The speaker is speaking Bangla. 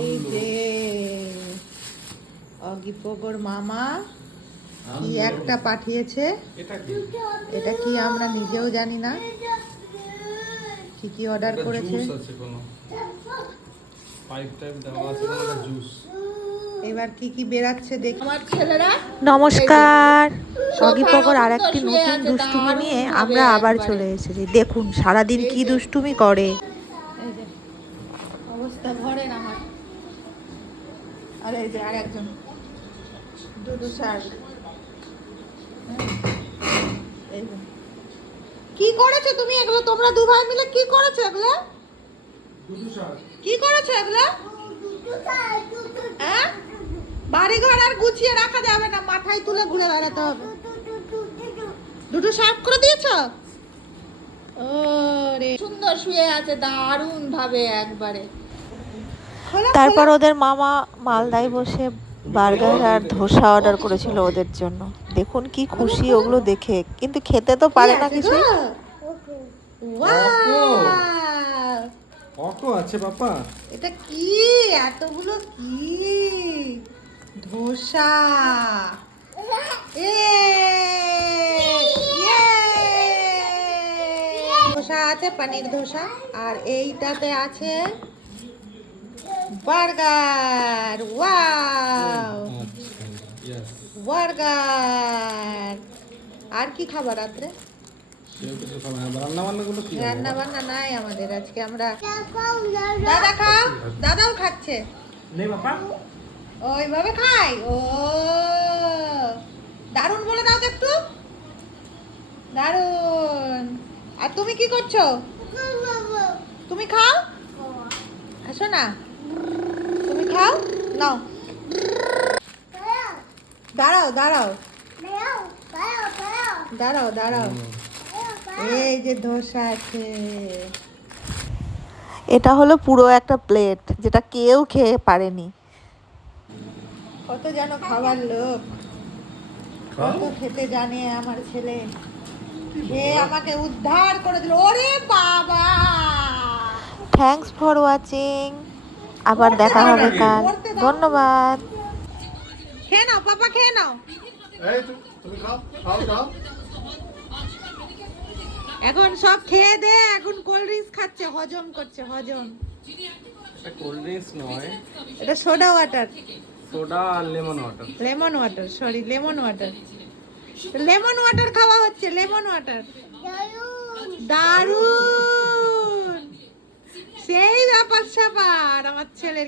এই যে অগিপোগোর মামা কি একটা পাঠিয়েছে। এটা কি আমরা নিজেও জানি না কি কি অর্ডার করেছে। এবার কি কি বেরাচ্ছে দেখি আমার ছেলেরা। নমস্কার, অগিপোগোর আর একটি নতুন দুষ্টুমি নিয়ে আমরা আবার চলে এসেছি। দেখুন সারাদিন কি দুষ্টুমি করে। এই যে অবস্থা ঘরের আমার। আর এই যে আর একজন দুদু স্যার। এই যে কি করেছো তুমি এগুলো? তোমরা দু ভাই মিলে কি করেছো এগুলো? কি করেছো এগুলো? হ্যাঁ, বাড়ি ঘর আর গুছিয়ে রাখা যাবে না, মাথায় তুলে ঘুরে বেড়াতে হবে। দুটো সাফ করে দিয়েছো? ওরে সুন্দর শুয়ে আছে দারুণ ভাবে একবারে। তারপর ওদের মামা মালদায় বসে বার্গার আর ধোসা অর্ডার করেছিল ওদের জন্য। দেখুন কি খুশি ওগুলো দেখে, কিন্তু খেতে তো পারে না কিছু। কত আছে বাবা? এটা কি এতগুলো কি ধোসা? ধোসা আছে, পনির ধোসা, আর এইটাতে আছে বার্গার। Wow, burger. আর কি খাবার রাত্রে? রান্না বান্না নাই আমাদের আজকে। আমরা দাদা খাও, দাদাও খাচ্ছে। ওইভাবে খাই। ও দারুণ, বলে দাও তো একটু। দারুণ। আর তুমি কি করছো? তুমি খাও, আসো না, তুমি খাও। নাও, দাঁড়াও দাঁড়াও দাঁড়াও দাঁড়াও। এই যে ধোসা আছে, এটা হলো পুরো একটা প্লেট, যেটা কেউ খেয়ে পারেনি। কত যেন খাবার লোক, কত খেতে জানে আমার ছেলে। খেয়ে আমাকে উদ্ধার করে দিল। ওরে বাবা, থ্যাঙ্কস ফর ওয়াচিং। আবার দেখা হবে কাল। ধন্যবাদ। খেয়ে নাও পাপা, খেয়ে নাও। তুমি খাও খাও খাও। এখন সব খেয়ে দে, এখন কোল্ড ড্রিঙ্কস খাচ্ছে, হজম করছে, হজম। এটা কোল্ড ড্রিঙ্কস নয়, এটা সোডা ওয়াটার। সোডা আর lemon water. Lemon water, sorry lemon water. Lemon water খাওয়া হচ্ছে, লেমন ওয়াটার। দারুণ, সেই ব্যাপার স্যাপার আমার ছেলে।